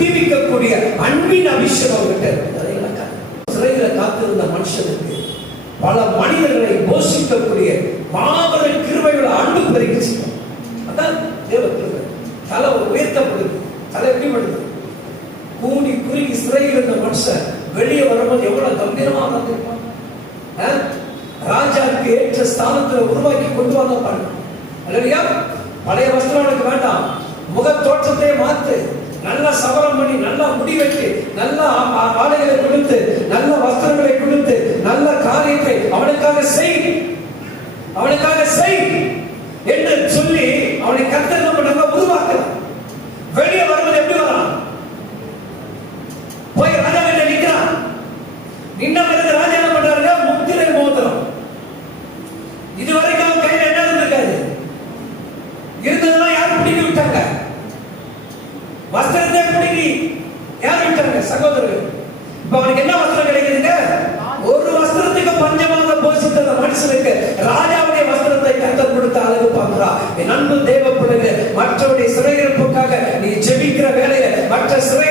விடுவிக்கக்கூடிய அன்பின் அபிஷேகம் அவர்கிட்ட. சிறையில காத்திருந்த மனுஷனுக்கு பல மனிதர்களை போஷிக்கக்கூடிய மாபெரும் கிருபையோட அன்பு பெருகிச்சு. அதான் தேவ கிருபை. தலை உயர்த்தப்படுது. தலை எப்படி படுது? கூடி குறுகி சிறையில் இருந்த மனுஷன் வெளியே வரும்போது எவ்வளவு கம்பீரமா இருப்பான். ராஜாவுக்கு ஏற்ற ஸ்தானத்துல உருவாக்கி கொண்டு வந்த பாருங்க. அல்லையா? பழைய வஸ்திரம் எனக்கு வேண்டாம், முக தோற்றத்தை மாத்து, நல்லா சவரம் பண்ணி, நல்லா முடி வெட்டி, நல்ல ஆடைகளை கொடுத்து, நல்ல வஸ்திரங்களை கொடுத்து, நல்ல காரியத்தை அவனுக்காக செய், அவனுக்காக செய் என்று சொல்லி அவனை கர்த்தர் என்ன பண்ணாங்க? உருவாக்கலாம். வெளியே வரும்போது எப்படி வரான்? போய் ராஜா கிட்ட நிக்கிறான். நின்ன பிறகு ராஜா என்ன பண்றாருங்க? முத்திரை மோதிரம். இதுவரைக்கும் அவன் கையில என்ன இருந்திருக்காது, இருந்ததெல்லாம் யாரும் பிடிக்கி விட்டாங்க. வஸ்திரத்தை பிடிக்கி யார் விட்டாங்க? சகோதரர்கள். இப்ப அவனுக்கு என்ன வஸ்திரம் கிடைக்குதுங்க? ஒரு வஸ்திரத்துக்கு பஞ்சமாக போஷித்த மனுஷனுக்கு ராஜாவுடைய வஸ்திரத்தை கர்த்தர் கொடுத்த அழகு பார்க்கிறா. என் அன்பு தேவ பிள்ளைகளே, மற்றவருடைய சிறையிருப்புக்காக நீ ஜெபிக்கிற வேலையை, மற்ற சிறை